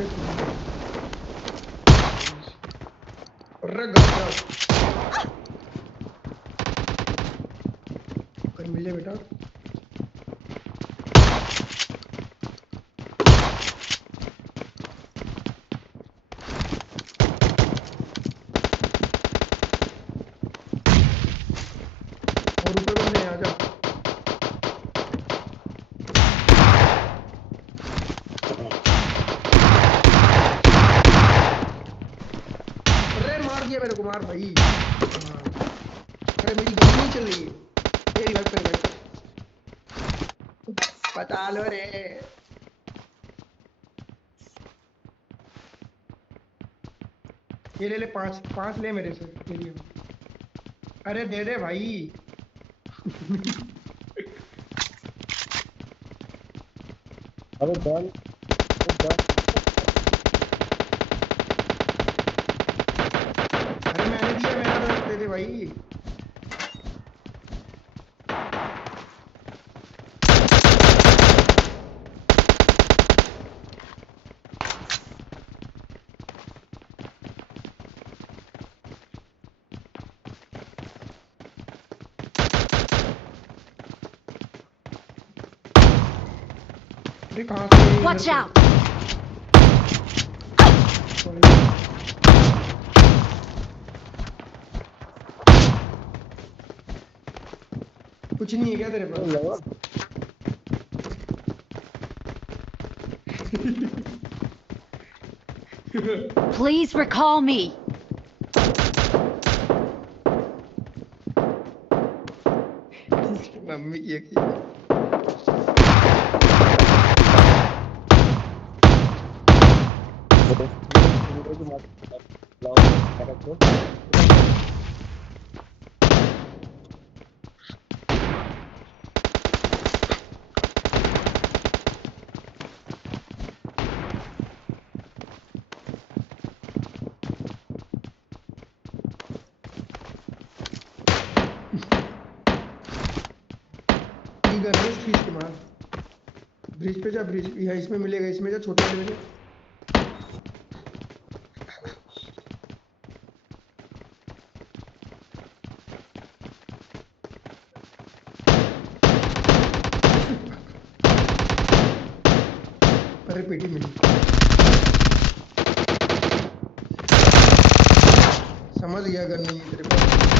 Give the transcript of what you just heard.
में अरे गंदा कर मिले बेटा और ऊपर बंदे आ जा अरे मार दिया मेरे को मार भाई हाँ। अरे मेरी गन नहीं चल रही है ये रिवाइव कर बता लो रे ये ले ले पांच पांच ले मेरे से ये लिए अरे दे दे भाई अबे बॉल अरे मैंने दिया मेरा तो दे दे भाई अरे कहाँ से Watch out! कुछ नहीं है क्या तेरे पास लगा Please recall me. मम्मी की एक खींच के मार ब्रिज पे जा ब्रिज यहाँ इसमें मिलेगा इसमें जा छोटे वाले में जा अरे पेटी मिली समझ गया अगर नहीं है तेरे पास